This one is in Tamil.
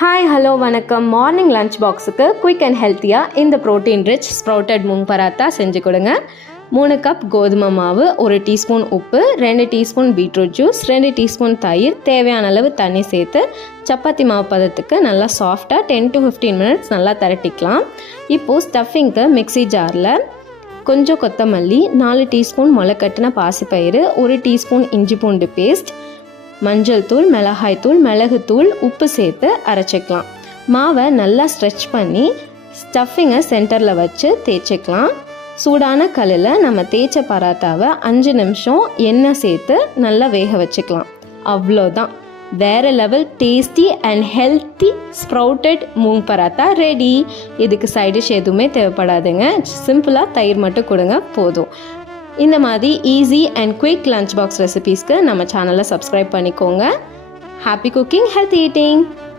ஹாய் ஹலோ வணக்கம். மார்னிங் லஞ்ச் பாக்ஸுக்கு குயிக் அண்ட் ஹெல்த்தியாக இந்த protein rich sprouted moong paratha செஞ்சு கொடுங்க. 3 கப் கோதுமை மாவு, 1 டீஸ்பூன் உப்பு, 2 டீஸ்பூன் பீட்ரூட் ஜூஸ், 2 டீஸ்பூன் தயிர், தேவையான அளவு தண்ணி சேர்த்து சப்பாத்தி மாவு பதத்துக்கு நல்லா சாஃப்டாக 10 to 15 மினிட்ஸ் நல்லா திரட்டிக்கலாம். இப்போது ஸ்டஃபிங்க்கு மிக்ஸி ஜாரில் கொஞ்சம் கொத்தமல்லி, 4 டீஸ்பூன் முளைக்கட்டின பாசிப்பயிறு, 1 டீஸ்பூன் இஞ்சி பூண்டு பேஸ்ட், மஞ்சள் தூள், மிளகாய்த்தூள், மிளகுத்தூள், உப்பு சேர்த்து அரைச்சிக்கலாம். மாவை நல்லா ஸ்ட்ரெச் பண்ணி ஸ்டஃபிங்கை சென்டரில் வச்சு தேய்ச்சிக்கலாம். சூடான கல்லில் நம்ம தேய்ச்ச பராத்தாவை 5 நிமிஷம் எண்ணெய் சேர்த்து நல்லா வேக வச்சுக்கலாம். அவ்வளோதான், வேறு level tasty and healthy sprouted moong paratha ready. இதுக்கு சைடிஷ் எதுவுமே தேவைப்படாதுங்க. சிம்பிளாக தயிர் மட்டும் கொடுங்க போதும். இந்த மாதிரி easy and quick lunch box ரெசிபீஸ்க்கு நம்ம சேனலை சப்ஸ்கிரைப் பண்ணிக்கோங்க. Happy cooking, healthy eating.